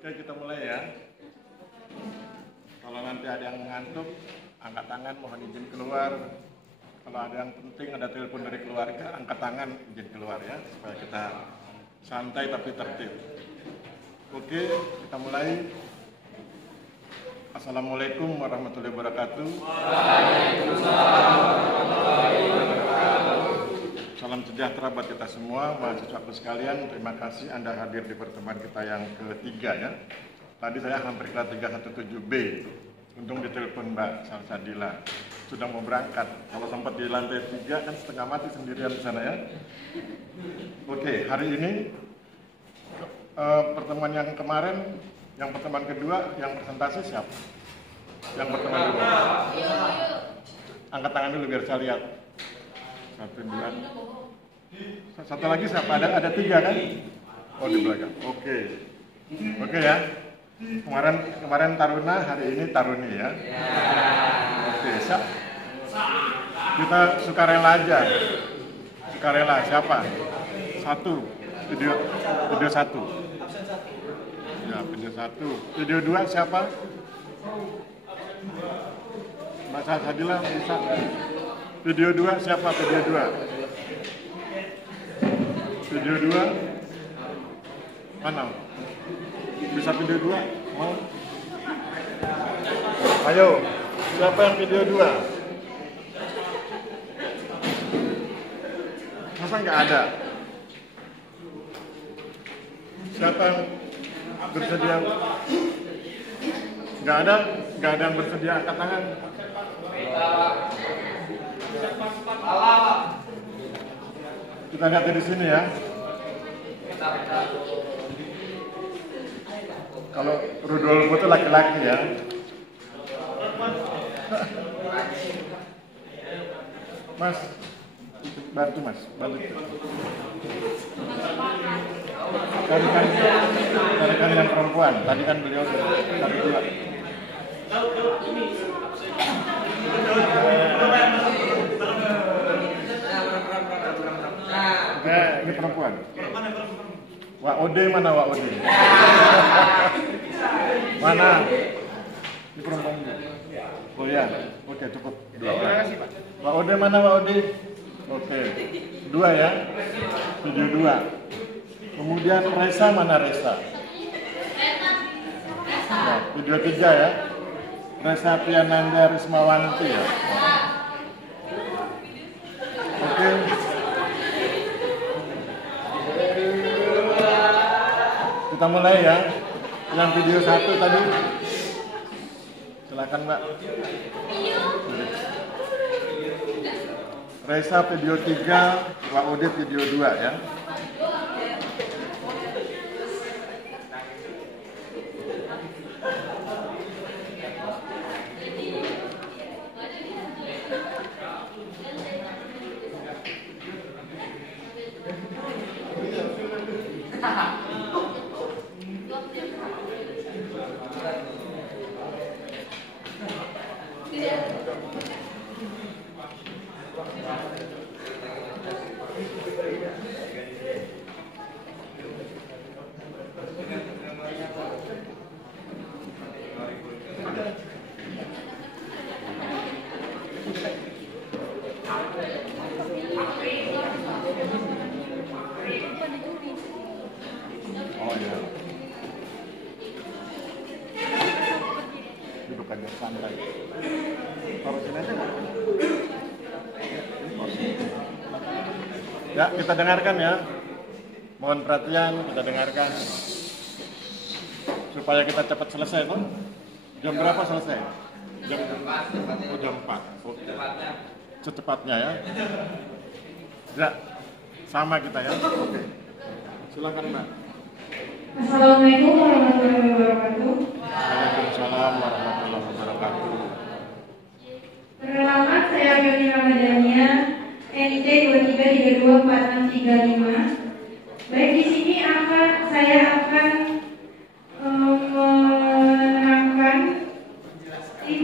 Oke, kita mulai ya. Kalau nanti ada yang ngantuk, angkat tangan, mohon izin keluar. Kalau ada yang penting, ada telepon dari keluarga, angkat tangan, izin keluar ya, supaya kita santai tapi tertib. Oke, kita mulai. Assalamualaikum warahmatullahi wabarakatuh. Salam sejahtera buat kita semua, mahasiswaku sekalian. Terima kasih Anda hadir di pertemuan kita yang ketiga ya. Tadi saya hampir kelas 317B, untung ditelepon Mbak Salsadila, sudah mau berangkat. Kalau sempat di lantai 3 kan setengah mati sendirian di sana ya. Oke, hari ini pertemuan yang kemarin, yang pertemuan kedua, yang presentasi siapa? Yang pertemuan kedua. Angkat tangan dulu biar saya lihat. 1, 2. Satu lagi siapa? Ada 3 kan? Oh di belakang. Oke ya. Kemarin Taruna, hari ini Taruni ya. Oke, siap. Kita sukarela aja. Sukarela siapa? 1. Video 1. Ya, video 1. Video 2 siapa? Mbak Salsadila bisa. Video 2 siapa? Video 2. Video 2 mana? Bisa video 2? Mau? Ayo, siapa yang video 2? Masa nggak ada? Siapa yang bersedia? Nggak ada yang bersedia, angkat tangan. Kita lihat di sini ya. Kalau Rudolfo itu laki-laki ya. Mas, bantu Mas, bantu. Carikan yang perempuan. Tadi kan beliau tadi 2. Ini perempuan. Wak Ode mana Wak Ode? Mana? Ini perempuan. Oh ya, oke cukup. 2. Wak Ode mana Wak Ode? Oke, 2 ya. Video 2. Kemudian Resa mana Resa? Nah, video 3 ya. Resa Priyananda Rismawanti ya. Oke. Kita mulai ya. Yang video 1 tadi. Silakan Mbak. Resa video 3, Wak Ode video 2 ya. Oh ya. Duduk aja santai. Taruh sini aja nggak? Ya, kita dengarkan ya. Mohon perhatian, kita dengarkan. Supaya kita cepat selesai tuh. Jam berapa selesai? Jam 4. Oke. Secepatnya ya. Ya, sama kita ya. Oke. Silakan Mbak. Assalamualaikum warahmatullahi wabarakatuh. Waalaikumsalam warahmatullahi wabarakatuh. Perkenalkan, saya Fioni Ramadhania, NIT 23324635. Baik, di sini saya akan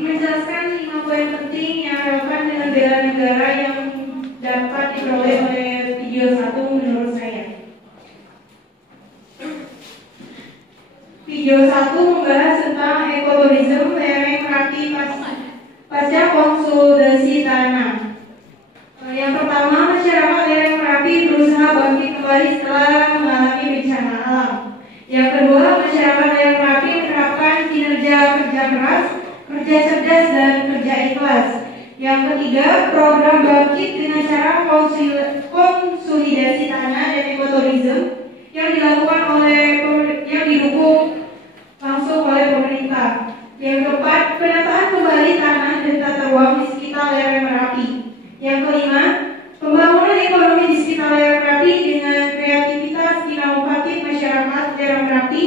menjelaskan 5 poin penting yang relevan dengan bela negara yang dapat diperoleh oleh video 1 menurut saya. Video 1 membahas tentang ekoturism lereng Merapi pasca konsolidasi tanah. Yang pertama, masyarakat lereng Merapi berusaha bangkit kembali setelah mengalami bencana alam. Yang kedua, masyarakat lereng Merapi menerapkan kinerja kerja keras, kerja cerdas, dan kerja ikhlas. Yang ketiga, program bangkit dengan cara konsolidasi tanah dan ekoturism yang dilakukan yang didukung langsung oleh pemerintah. Yang keempat, penataan kembali tanah dan tata ruang di sekitar lereng Merapi. Yang kelima, pembangunan ekonomi di sekitar lereng Merapi dengan kreativitas inovatif masyarakat lereng Merapi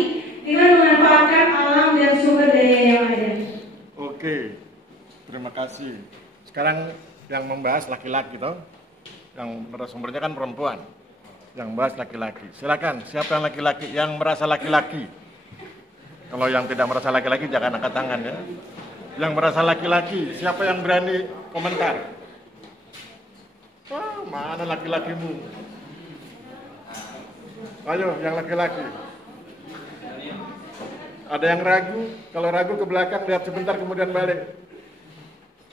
dengan memanfaatkan alam dan sumber daya yang ada. Oke, terima kasih. Sekarang yang membahas laki-laki toh, yang narasumbernya kan perempuan, yang bahas laki-laki. Silakan, siapa yang laki-laki, yang merasa laki-laki? Kalau yang tidak merasa laki-laki jangan angkat tangan ya. Yang merasa laki-laki, siapa yang berani komentar? Wah, mana laki-lakimu? Ayo, yang laki-laki. Ada yang ragu? Kalau ragu ke belakang, lihat sebentar kemudian balik.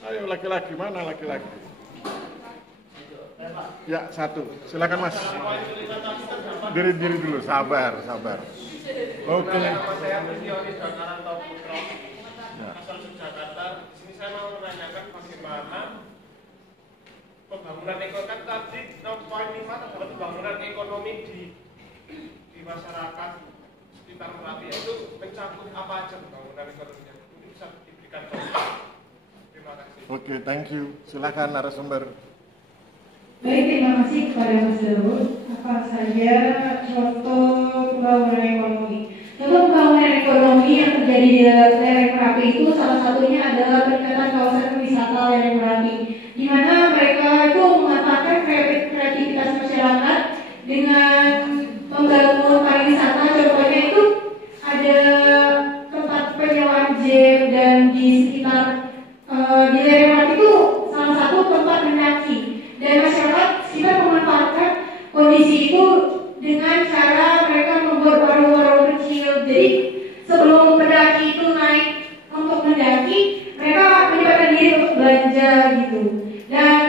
Ayo laki-laki, mana laki-laki? Ya, satu. Silakan Mas. Diri dulu, sabar. Oke. Saya Triyonis Dakaranto Putro, asal Yogyakarta. Di sini saya mau menanyakan bagaimana pembangunan ekonomi, kan tadi poin 5 adalah pembangunan ekonomi di masyarakat sekitar Merapi, itu mencakup apa aja pembangunan ekonominya? Mungkin bisa diberikan contoh. Terima kasih. Oke, thank you. Silakan narasumber. Baik, terima kasih kepada Mas Daud. Apa saja contoh pembangunan ekonomi? Contoh pembangunan ekonomi yang terjadi di lereng Merapi itu salah satunya adalah peningkatan kawasan wisata lereng Merapi, di mana mereka itu memanfaatkan kreativitas masyarakat dengan membangun pariwisata. Contohnya itu ada tempat penyewaan gym dan di sekitar di lereng Merapi itu salah satu tempat mendaki. Dan masyarakat kita memanfaatkan kondisi itu dengan cara mereka membuat warung-warung kecil. Jadi sebelum pendaki itu naik untuk mendaki, mereka menyempatkan diri untuk belanja gitu. Dan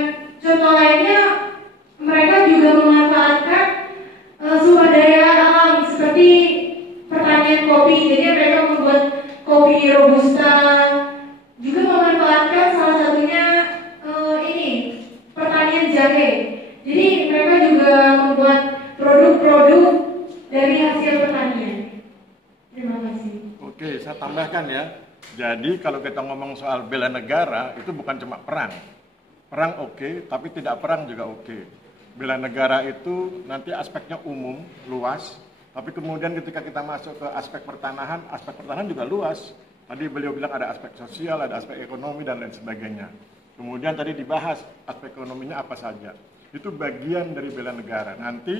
contoh lainnya, mereka juga memanfaatkan sumber daya alam seperti pertanian kopi. Jadi mereka membuat kopi robusta, juga memanfaatkan salah satunya pertanian jahe. Jadi mereka juga membuat produk-produk dari hasil pertanian. Terima kasih. Oke, saya tambahkan ya. Jadi kalau kita ngomong soal bela negara, itu bukan cuma perang. Perang oke, tapi tidak perang juga oke. Bela negara itu nanti aspeknya umum, luas. Tapi kemudian ketika kita masuk ke aspek pertanahan juga luas. Tadi beliau bilang ada aspek sosial, ada aspek ekonomi, dan lain sebagainya. Kemudian tadi dibahas aspek ekonominya apa saja. Itu bagian dari bela negara. Nanti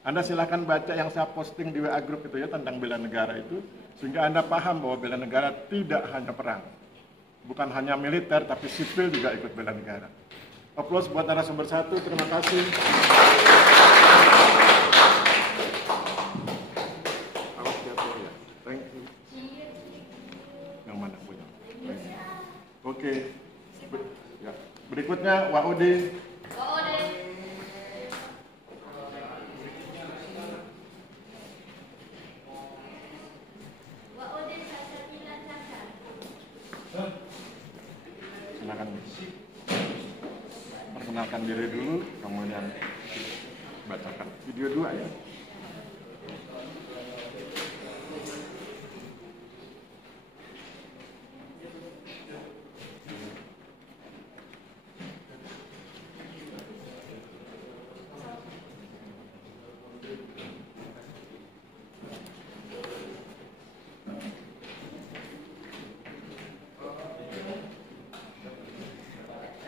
Anda silahkan baca yang saya posting di WA Group itu ya tentang bela negara itu. Sehingga Anda paham bahwa bela negara tidak hanya perang. Bukan hanya militer, tapi sipil juga ikut bela negara. Aplaus buat narasumber satu, terima kasih. Awas jatuh ya. Thank you. Yang mana punya? Oke. Ya. Berikutnya Waudi. Silakan. Perkenalkan diri dulu, kemudian bacakan video 2 ya.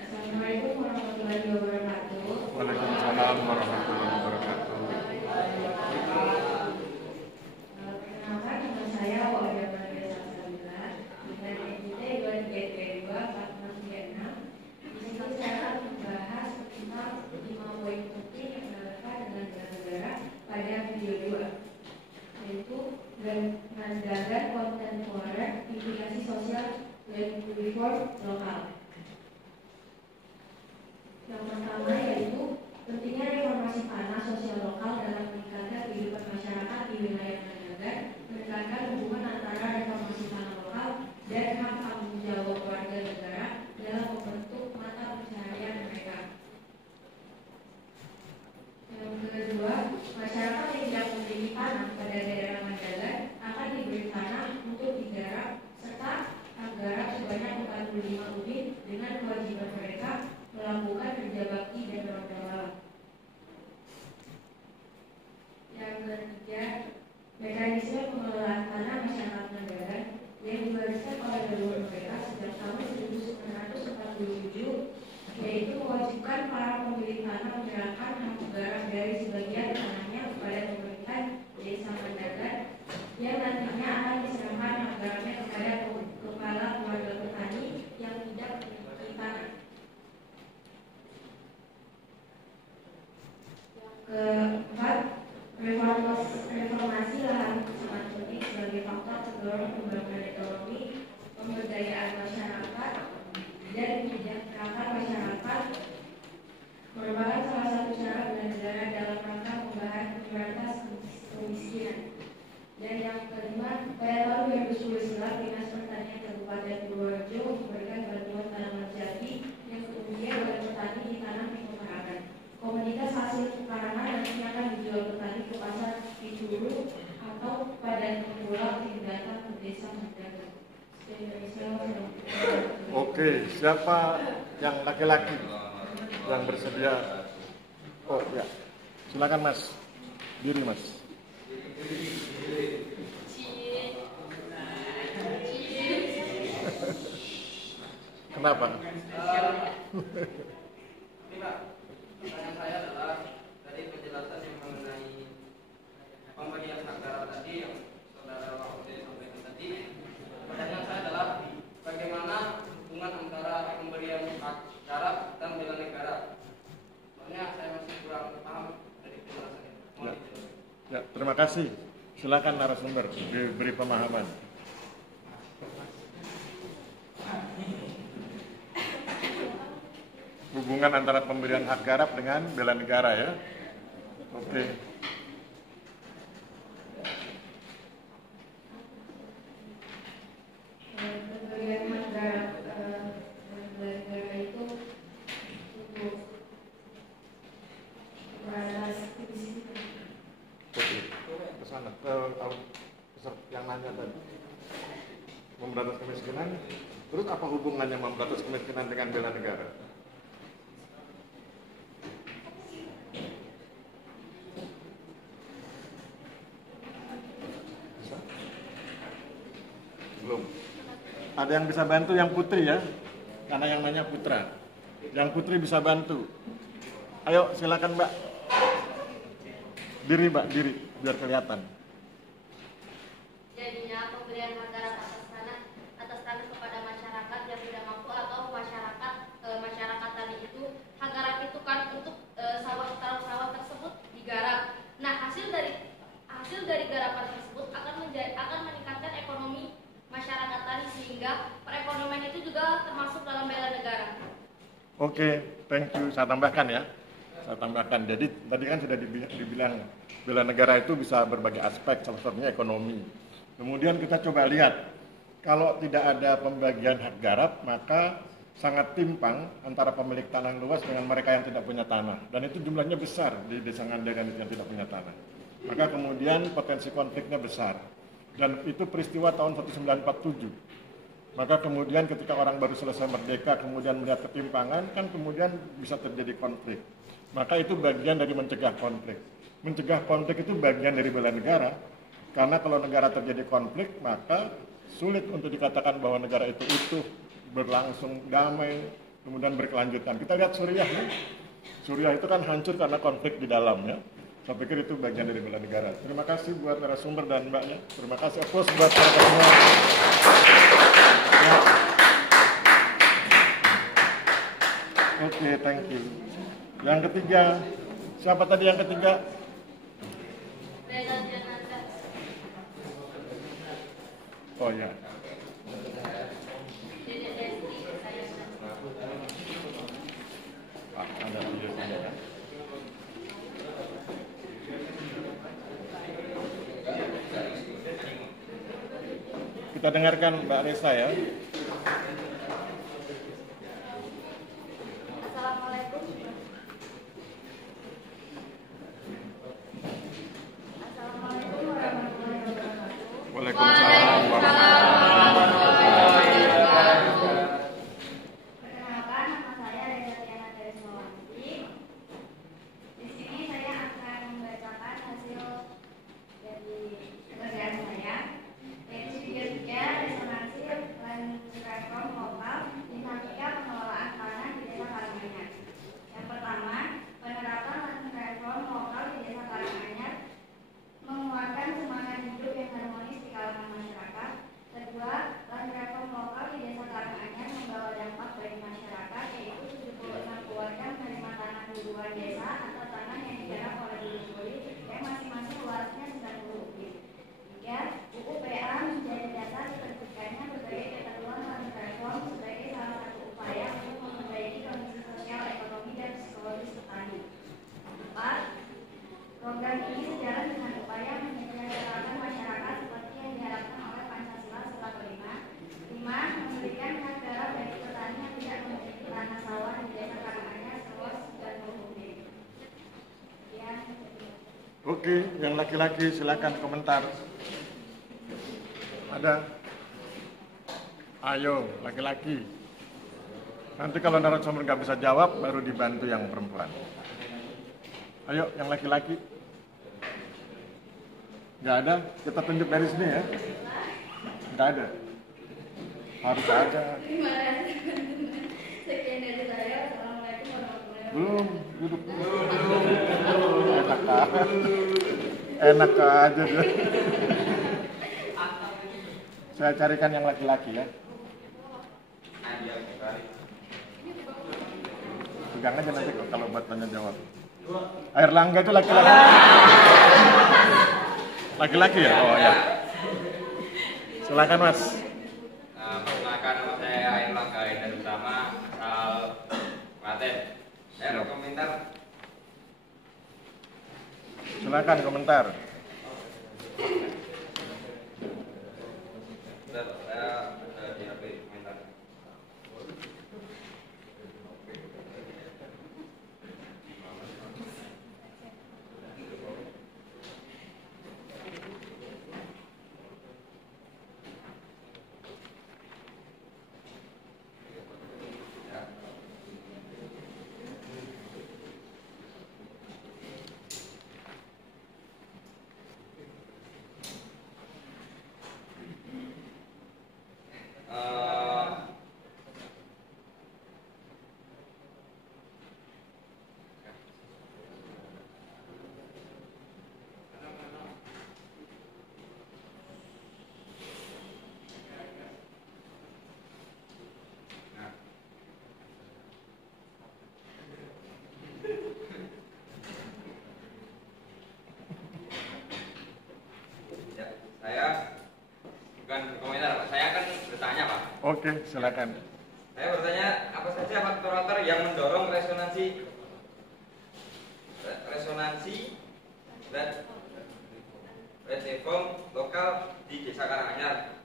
Assalamualaikum warahmatullahi wabarakatuh. Waalaikumsalam warahmatullahi wabarakatuh. penandagan kontemporer, implikasi sosial, dan reform lokal. Yang pertama yaitu pentingnya reformasi tanah sosial lokal dalam meningkatkan kehidupan masyarakat di wilayah penandagan, menekankan hubungan antara reformasi tanah lokal dan hak tanggung jawab warga negara dalam membentuk mata pencaharian mereka. Yang kedua, masyarakat yang tidak memiliki tanah pada daerah Mandagan akan diberi tanah untuk digarap serta garap sebanyak 45 unit dengan kewajiban mereka melakukan kerja bakti dan ronda malam. Yang ketiga, mekanisme pengelolaan tanah masyarakat Mandagan yang digariskan oleh leluhur mereka sejak tahun 1947, yaitu mewajibkan para pemilik tanah menyerahkan hak garap dari sebagian tanahnya kepada pemerintah desa Mandagan yang nantinya akan diserahkan hak garapnya kepada kepala keluarga petani yang tidak memiliki tanah. Keempat, reformasi lahan sangat penting sebagai faktor pendorong pembangunan ekonomi, pemberdayaan masyarakat, dan mensejahterakan masyarakat merupakan salah satu cara benar-benar dalam rangka memberantas kemiskinan. Dan yang kelima, pada tahun 2010 silam, Dinas Pertanian Kabupaten Purworejo memberikan bantuan tanaman jati yang kemudian oleh petani ditanam di pekarangan. Komunitas hasil pekarangan nantinya akan dijual petani ke pasar Cicuru atau pada pemulung yang datang ke desa Mandagan. Oke, siapa yang laki-laki yang bersedia? Oh ya, silakan Mas. Diri Mas. Kenapa? Ini Pak, pertanyaan saya adalah dari penjelasan yang mengenai pembagian hak garap tadi yang saudara Wakil sampaikan tadi. Pertanyaan saya adalah bagaimana hubungan antara pemberian hak garap dan bela negara? Soalnya saya masih kurang paham dari penjelasan ini. Ya, terima kasih. Silakan narasumber diberi pemahaman. Hubungan antara pemberian hak garap dengan bela negara ya. Oke. Pemberian hak garap bela negara itu untuk memberantas kemiskinan. Oke. Ke sana, ke yang nanya tadi. Memberantas kemiskinan. Terus apa hubungannya memberantas kemiskinan dengan bela negara? Belum. Ada yang bisa bantu yang putri ya? Karena yang nanya putra. Yang putri bisa bantu. Ayo silakan Mbak. Diri Mbak, diri biar kelihatan. Jadinya pemberian hak garap atas tanah kepada masyarakat yang tidak mampu atau masyarakat tani itu, hak garap itu kan untuk sawah tersebut digarap. Nah, hasil dari garapan tersebut akan meningkatkan ekonomi masyarakat tani sehingga perekonomian itu juga termasuk dalam bela negara. Oke, thank you. Saya tambahkan ya. Jadi tadi kan sudah dibilang bela negara itu bisa berbagai aspek, salah satunya ekonomi. Kemudian kita coba lihat, kalau tidak ada pembagian hak garap, maka sangat timpang antara pemilik tanah luas dengan mereka yang tidak punya tanah. Dan itu jumlahnya besar di desa Ngandegan yang tidak punya tanah. Maka kemudian potensi konfliknya besar. Dan itu peristiwa tahun 1947. Maka kemudian ketika orang baru selesai merdeka, kemudian melihat ketimpangan, kan kemudian bisa terjadi konflik. Maka itu bagian dari mencegah konflik. Mencegah konflik itu bagian dari bela negara. Karena kalau negara terjadi konflik, maka sulit untuk dikatakan bahwa negara itu utuh, berlangsung damai, kemudian berkelanjutan. Kita lihat Suriah ya. Suriah itu kan hancur karena konflik di dalamnya. Saya pikir itu bagian dari bela negara. Terima kasih buat narasumber dan mbaknya. Terima kasih aplaus buat para semua. Ya. Oke, thank you. Yang ketiga, siapa tadi yang ketiga? Oh ya. Dedek Desti, saya Ada videonya ya. Kita dengarkan Mbak Resa ya. Assalamualaikum. Assalamualaikum warahmatullahi wabarakatuh. Waalaikumsalam warahmatullahi wabarakatuh. Perkenalkan, nama saya Reza Tiana Darismawanti. Di sini saya akan membacakan hasil dari pekerjaan saya, yaitu video 3 resonansi land reform lokal dinamika pengelolaan tanah di Desa Karanganyar. Yang pertama, penerapan land reform lokal di Desa Karanganyar menguatkan semangat hidup yang harmonis di kalangan masyarakat. Kedua, land reform lokal di Desa Karanganyar membawa dampak bagi masyarakat, yaitu 76 keluarga menerima tanah huluan desa atau tanah yang digarap oleh dulur-dulur yang masing-masing luasnya 90 ubin. 3. UUPA menjadi dasar diterbitkannya berbagai ketentuan land reform sebagai salah satu upaya untuk memperbaiki kondisi sosial, ekonomi, dan psikologis petani. 4. Program ini sejalan dengan upaya menyejahterakan masyarakat seperti yang diharapkan oleh Pancasila Sila kelima. 5. Memberikan hak garap bagi petani yang tidak memiliki tanah sawah di Desa Karanganyar seluas 90 ubin. Sekian. Oke, yang laki-laki silakan komentar. Ada? Ayo, laki-laki. Nanti kalau narasumber nggak bisa jawab, baru dibantu yang perempuan. Ayo, yang laki-laki. Nggak ada? Kita tunjuk dari sini ya. Nggak ada. Harus ada. Terima kasih. Sekian dari saya. Assalamualaikum warahmatullahi wabarakatuh. Belum, duduk dulu. Enak aja. Enak aja dia. Saya carikan yang laki-laki ya. Pegang aja nanti kok kalau buat tanya jawab. Air Langga itu laki-laki. Laki-laki ya? Oh ya. Silakan Mas. Perkenalkan, nama saya Air Langga dan Utama, asal Klaten. Saya ada komentar. Silakan komentar. Sudah, saya ada di HP komentar. Saya bukan berkomentar, Pak. Saya akan bertanya, Pak. Oke, silakan. Saya bertanya, apa saja faktor-faktor yang mendorong resonansi dan reform lokal di Desa Karanganyar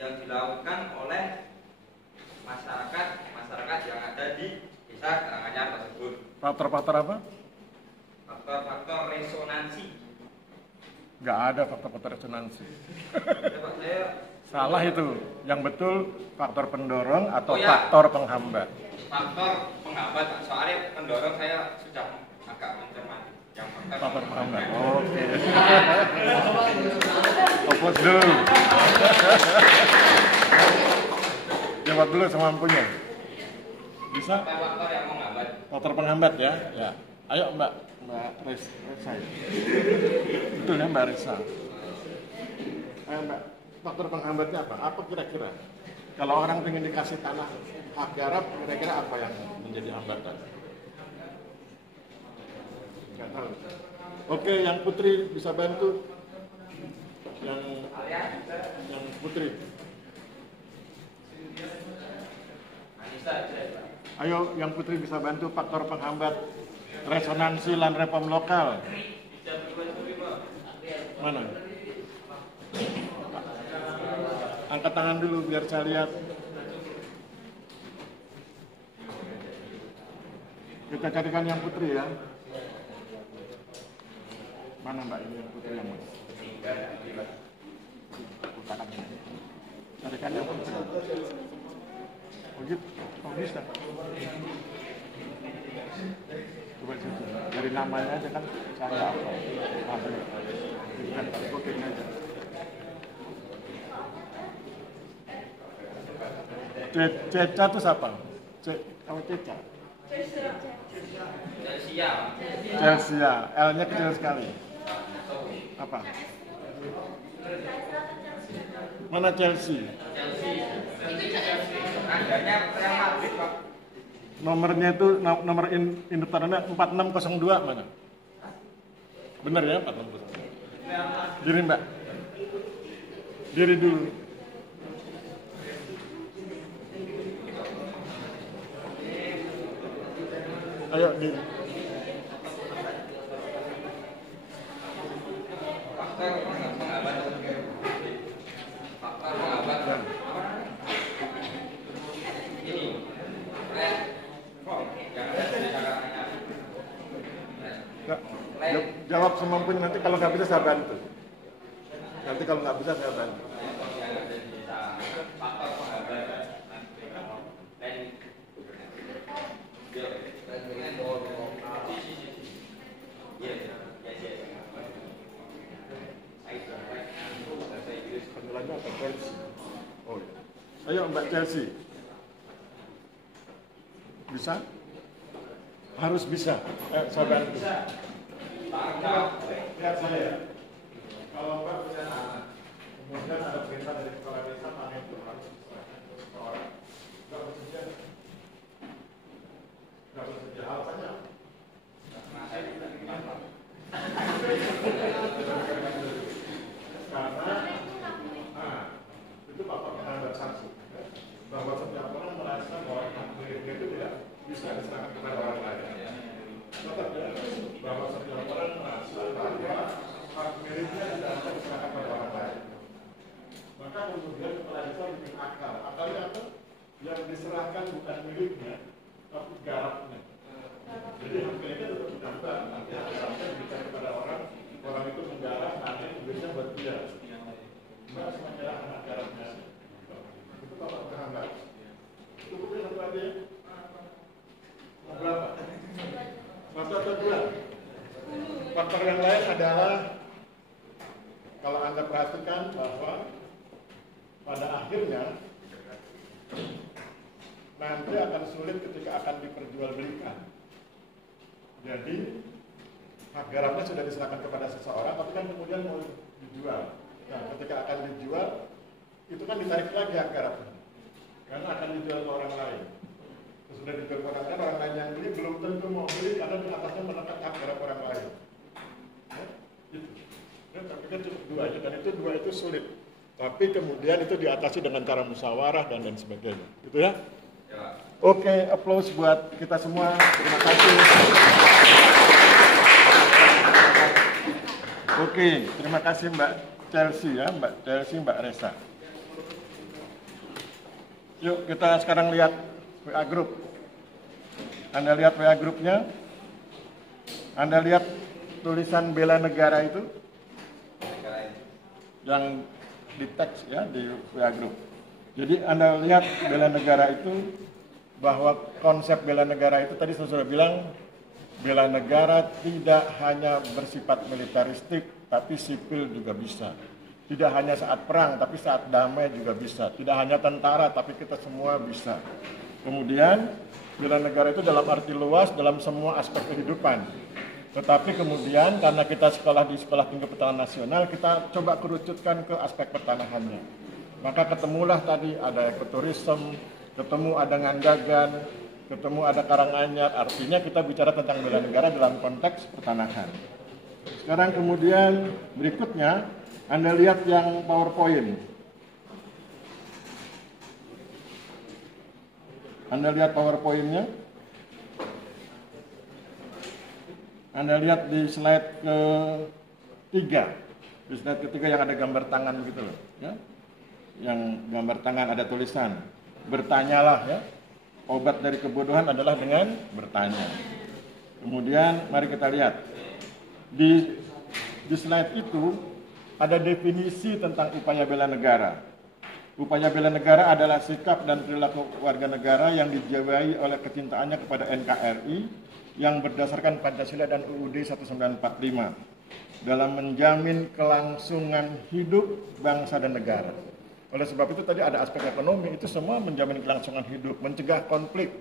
yang dilakukan oleh masyarakat yang ada di Desa Karanganyar tersebut. Faktor-faktor apa? Faktor-faktor resonansi. Nggak ada faktor-faktor resonansi. Ya, Pak, saya Salah itu. Yang betul faktor pendorong atau Oh, ya. faktor penghambat. faktor penghambat, Pak. Soalnya pendorong saya sudah agak mencermati. Yang Faktor penghambat. Oke. Fokus dulu. Jawab dulu semampunya. Bisa? faktor yang menghambat. Faktor penghambat ya. Ya. Ayo Mbak Resa. Betul ya Mbak Resa. Ayo Mbak, faktor penghambatnya apa? Apa kira-kira? Kalau orang ingin dikasih tanah hak garap, kira-kira apa yang menjadi hambatan? Nggak tahu. Oke, yang Putri bisa bantu. Yang Putri. Anissa aja ya, Pak. Ayo, yang Putri bisa bantu faktor penghambat resonansi lan reform lokal. Bisa berdua-dua, Pak. Mana? Angkat tangan dulu biar saya lihat. Kita carikan yang Putri ya. Mana Mbak ini yang Putri yang Mas? Carikan yang Putri. Oh gitu, oh bisa. Coba situ. Dari namanya aja kan saya apa? Bukan, oke ini aja. Ceca itu siapa? Kamu Ceca? Chelsea, L-nya kecil sekali. Apa? Mana Chelsea? Adanya Real Madrid, Pak. Nomornya itu nomor induktornya 4602 mana? Benar ya 4602. Diri Mbak. Diri dulu. Ayo diri. Faktor penghambat. Faktor penghambat. Ini. Yang ada di belakangnya. Jawab semampunya, nanti kalau nggak bisa saya bantu. Nanti kalau nggak bisa saya bantu. Yang ada di faktor penghambat. Panggilannya apa? Chelsea. Oh iya. Ayo Mbak Chelsea. Bisa? Harus bisa. Saya bantu. Lihat saya. Kalau Mbak bisa, kemudian ada perintah dari kepala desa, mana itu harus orang. Nggak bersedia alasannya. Karena itu faktor penghambat sanksi, bahwa setiap orang merasa bahwa hak miliknya itu tidak bisa diserahkan kepada orang lain. Tetap ya, bahwa setiap orang merasa bahwa hak miliknya tidak bisa diserahkan kepada orang lain. Maka kemudian kepala desa bikin akal. Akalnya apa? Yang diserahkan bukan miliknya, tapi garapnya. Jadi hak miliknya tetap ditambah, nanti garapnya diberikan kepada orang itu menggarap, nanti duitnya buat dia. Mbak semuanya anak garapnya. Itu kalau penghambat. Itu bukan satu aja ya? Mau berapa? Satu atau dua? Faktor yang lain adalah kalau Anda perhatikan bahwa pada akhirnya nanti akan sulit ketika akan diperjualbelikan. Jadi hak garapnya sudah diserahkan kepada seseorang, tapi kan kemudian mau dijual. Nah, ketika akan dijual, itu kan ditarik lagi hak garapnya, karena akan dijual ke orang lain. Sudah dijual ke orang lain yang beli belum tentu mau beli karena di atasnya menekan hak garap orang lain. Ya, gitu. Ya, tapi kan cukup dua aja, dan itu dua itu sulit. Tapi kemudian itu diatasi dengan cara musyawarah dan lain sebagainya, gitu ya? Ya. Oke, applause buat kita semua. Terima kasih. Oke, terima kasih Mbak Chelsea ya, Mbak Chelsea, Mbak Resa. Yuk kita sekarang lihat WA Group. Anda lihat WA Grupnya? Anda lihat tulisan bela negara itu? Yang di teks ya, di WA Group. Jadi Anda lihat bela negara itu, bahwa konsep bela negara itu tadi saya sudah bilang, bela negara tidak hanya bersifat militaristik, tapi sipil juga bisa. Tidak hanya saat perang, tapi saat damai juga bisa. Tidak hanya tentara, tapi kita semua bisa. Kemudian, bela negara itu dalam arti luas, dalam semua aspek kehidupan. Tetapi kemudian, karena kita sekolah di Sekolah Tinggi Pertahanan Nasional, kita coba kerucutkan ke aspek pertanahannya. Maka ketemulah tadi ada ekoturism, ketemu ada Ngandagan, ketemu ada Karanganyar, artinya kita bicara tentang bela negara dalam konteks pertanahan. Sekarang kemudian berikutnya, Anda lihat yang PowerPoint. Anda lihat PowerPoint-nya. Anda lihat di slide ketiga. Di slide ketiga yang ada gambar tangan gitu loh, ya. Yang gambar tangan ada tulisan, bertanyalah ya. Obat dari kebodohan adalah dengan bertanya. Kemudian mari kita lihat. Di slide itu ada definisi tentang upaya bela negara. Upaya bela negara adalah sikap dan perilaku warga negara yang dijiwai oleh kecintaannya kepada NKRI yang berdasarkan Pancasila dan UUD 1945 dalam menjamin kelangsungan hidup bangsa dan negara. Oleh sebab itu tadi ada aspek ekonomi, itu semua menjamin kelangsungan hidup, mencegah konflik.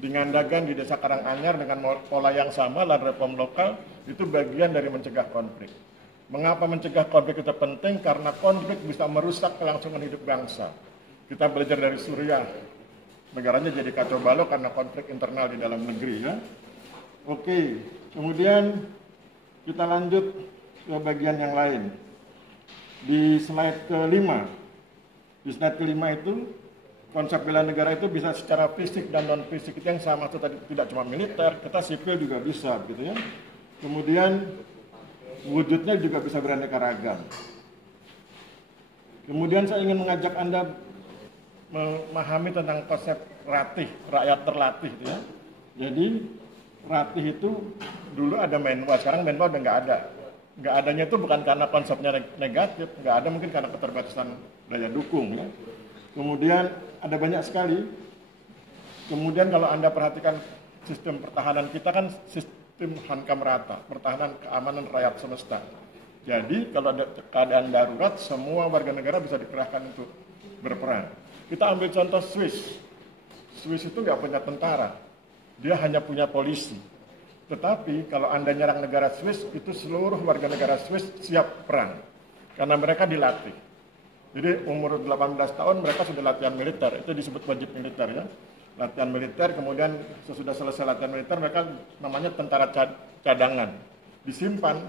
Di Ngandagan, di Desa Karanganyar dengan pola yang sama, dan reform lokal, itu bagian dari mencegah konflik. Mengapa mencegah konflik itu penting? Karena konflik bisa merusak kelangsungan hidup bangsa. Kita belajar dari Suriah, negaranya jadi kacau balau karena konflik internal di dalam negeri ya. Oke, kemudian kita lanjut ke bagian yang lain. Di slide kelima, itu konsep bela negara itu bisa secara fisik dan non fisik, itu yang sama itu tadi, tidak cuma militer, kita sipil juga bisa gitu ya. Kemudian wujudnya juga bisa beraneka ragam. Kemudian saya ingin mengajak Anda memahami tentang konsep ratih, rakyat terlatih gitu ya. Jadi ratih itu dulu ada Menwa, sekarang Menwa udah nggak ada. Nggak adanya itu bukan karena konsepnya negatif, nggak ada mungkin karena keterbatasan daya dukung ya. Kemudian ada banyak sekali. Kemudian kalau Anda perhatikan sistem pertahanan kita kan sistem hankam rata, pertahanan keamanan rakyat semesta. Jadi kalau ada keadaan darurat, semua warga negara bisa dikerahkan untuk berperang. Kita ambil contoh Swiss. Swiss itu nggak punya tentara, dia hanya punya polisi. Tetapi kalau Anda nyerang negara Swiss, itu seluruh warga negara Swiss siap perang. Karena mereka dilatih. Jadi umur 18 tahun mereka sudah latihan militer, itu disebut wajib militer ya. Latihan militer, kemudian sesudah selesai latihan militer mereka namanya tentara cadangan. Disimpan,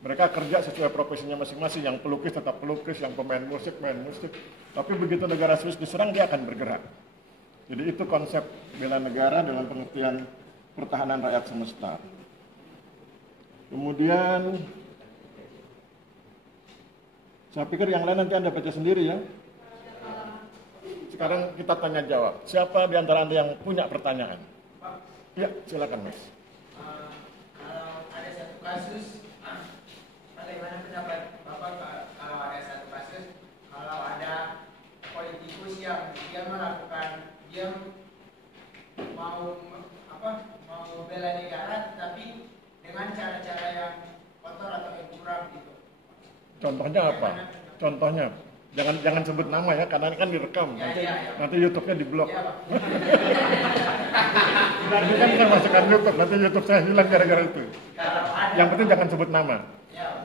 mereka kerja sesuai profesinya masing-masing, yang pelukis tetap pelukis, yang pemain musik main musik. Tapi begitu negara Swiss diserang dia akan bergerak. Jadi itu konsep bela negara dalam pengertian pertahanan rakyat semesta. Kemudian saya pikir yang lain nanti Anda baca sendiri ya. Sekarang kita tanya jawab. Siapa di antara Anda yang punya pertanyaan? Ya, silakan Mas. Kalau ada satu kasus, bagaimana pendapat Bapak kalau ada satu kasus, kalau ada politikus yang dia melakukan, dia mau bela negara, tapi dengan cara-cara yang kotor atau yang curang gitu. Contohnya apa? Contohnya, jangan sebut nama ya, karena ini kan direkam. Nanti YouTube-nya diblok. Ya, Pak. Nanti kan kita masukkan YouTube, nanti YouTube saya hilang gara-gara itu. Yang penting jangan sebut nama.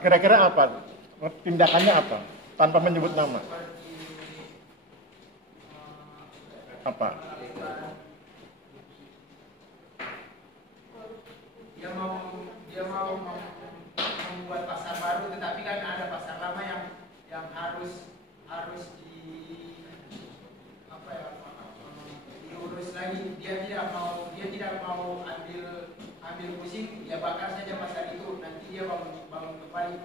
Kira-kira apa? Tindakannya apa? Tanpa menyebut nama. Apa? Dia mau membuat pasar baru, tetapi kan ada pasar lama yang harus diurus lagi. Dia tidak mau ambil pusing, dia bakar saja pasar itu, nanti dia bangun kembali.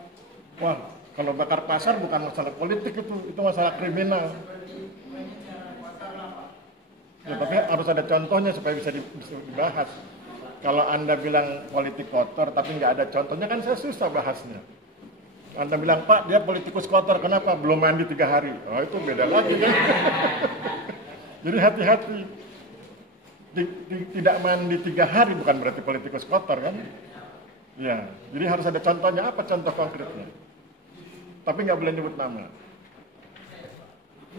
Wah, kalau bakar pasar bukan masalah politik, itu masalah kriminal. Seperti pasar lama. Ya, tapi harus ada contohnya supaya bisa dibahas. Kalau Anda bilang politik kotor tapi nggak ada contohnya, kan saya susah bahasnya. Anda bilang, Pak, dia politikus kotor, kenapa? Belum mandi 3 hari. Oh, itu beda lagi kan. Jadi hati-hati. Tidak mandi 3 hari bukan berarti politikus kotor kan. Ya, jadi harus ada contohnya. Apa contoh konkretnya? Tapi nggak boleh nyebut nama.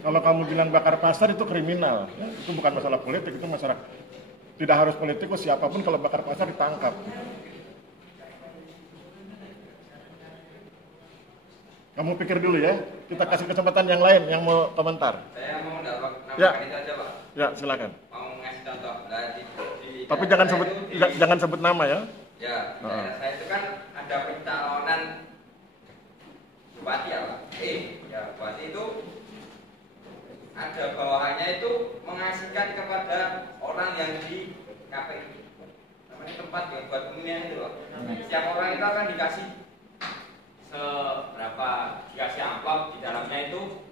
Kalau kamu bilang bakar pasar itu kriminal, ya, itu bukan masalah politik, itu masalah. Tidak harus politikus, siapapun kalau bakar pasar ditangkap. Kamu pikir dulu ya, kita kasih kesempatan yang lain yang mau komentar. Saya mau menambahkan Ya. itu aja, Pak. Ya, silakan. Mau ngasih contoh. Nah, Tapi jangan sebut nama ya. Ya, saya itu kan ada pencalonan bupati ya, Pak. Ya, bupati itu ada bawahannya itu mengasihkan kepada orang yang di KPI. Namanya tempat yang buat pemilihan itu loh. Setiap orang itu akan dikasih seberapa, dikasih amplop, di dalamnya itu.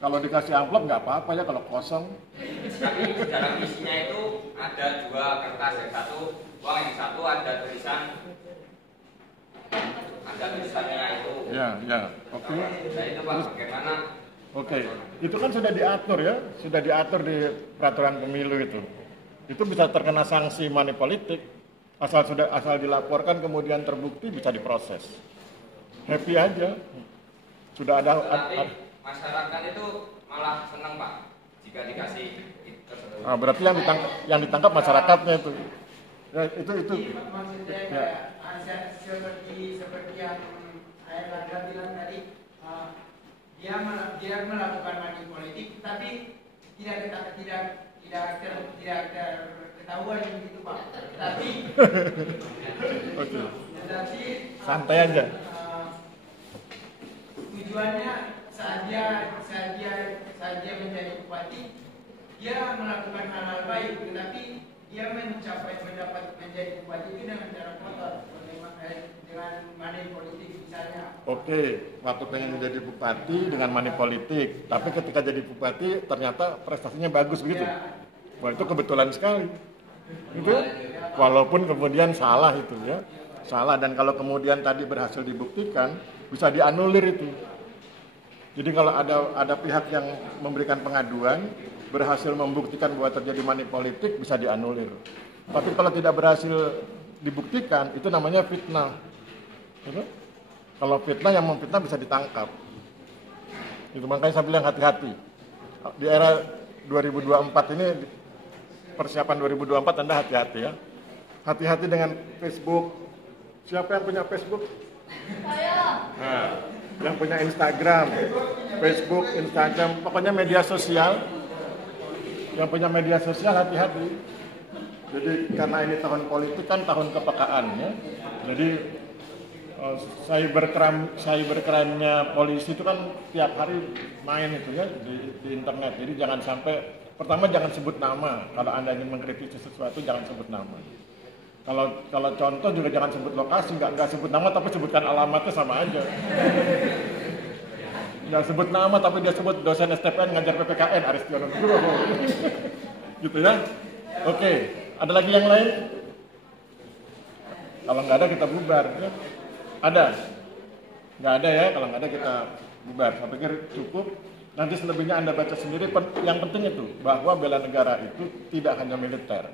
Kalau dikasih amplop nggak apa-apa ya kalau kosong. Tapi di dalam isinya itu ada 2 kertas, yang satu uang, yang satu ada tulisannya itu. Ya, oke. Nah itu Pak, bagaimana? Oke, itu kan sudah diatur ya, sudah diatur di peraturan pemilu itu. Itu bisa terkena sanksi money politik, asal dilaporkan kemudian terbukti bisa diproses. Happy aja. Sudah ada. Tapi masyarakat itu malah senang Pak jika dikasih itu. Berarti yang ditangkap masyarakatnya itu. Ya, itu. Maksudnya Ya. seperti yang saya bilang tadi, dia melakukan money politik, tapi tidak ketahuan gitu Pak. Tapi Oke. Tetapi Santai aja. Tujuannya saat dia menjadi bupati, dia melakukan hal-hal baik, tetapi dia mendapat menjadi bupati itu dengan cara kotor, dengan money politik misalnya. Oke, waktu pengen menjadi bupati dengan money politik, tapi ketika jadi bupati ternyata prestasinya bagus begitu. Wah, itu kebetulan sekali. Itu walaupun kemudian salah itu ya. Salah, dan kalau kemudian tadi berhasil dibuktikan bisa dianulir itu. Jadi kalau ada pihak yang memberikan pengaduan berhasil membuktikan bahwa terjadi money politik bisa dianulir. Tapi kalau tidak berhasil dibuktikan itu namanya fitnah. Gitu? Kalau fitnah, yang memfitnah bisa ditangkap. Itu makanya saya bilang hati-hati. Di era 2024 ini, persiapan 2024 Anda hati-hati ya. Hati-hati dengan Facebook. Siapa yang punya Facebook? Saya. Nah, yang punya Instagram, Facebook, Instagram, pokoknya media sosial. Yang punya media sosial hati-hati. Jadi karena ini tahun politik kan tahun kepekaan ya. Jadi cybercrime-nya polisi itu kan tiap hari main itu ya di internet. Jadi jangan sampai, pertama jangan sebut nama. Kalau Anda ingin mengkritisi sesuatu jangan sebut nama. Kalau contoh juga jangan sebut lokasi, nggak sebut nama tapi sebutkan alamatnya sama aja. Jangan sebut nama tapi dia sebut dosen STPN ngajar PPKN Aristiono. Gitu ya. Oke, ada lagi yang lain? Kalau nggak ada kita bubar ya. Ada? Nggak ada ya, kalau nggak ada kita bubar. Saya pikir cukup. Nanti selebihnya Anda baca sendiri. Yang penting itu, bahwa bela negara itu tidak hanya militer.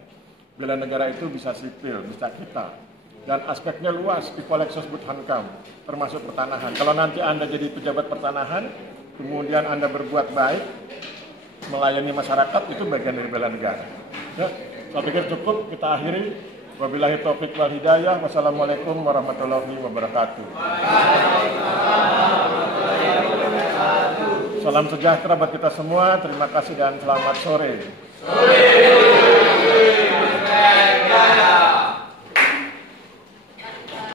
Bela negara itu bisa sipil, bisa kita. Dan aspeknya luas, Ipolexos Hankam, termasuk pertanahan. Kalau nanti Anda jadi pejabat pertanahan, kemudian Anda berbuat baik, melayani masyarakat, itu bagian dari bela negara. Ya, saya pikir cukup, kita akhiri. Wabillahi taufiq wal hidayah. Wassalamualaikum warahmatullahi wabarakatuh. Salam sejahtera buat kita semua. Terima kasih dan selamat sore.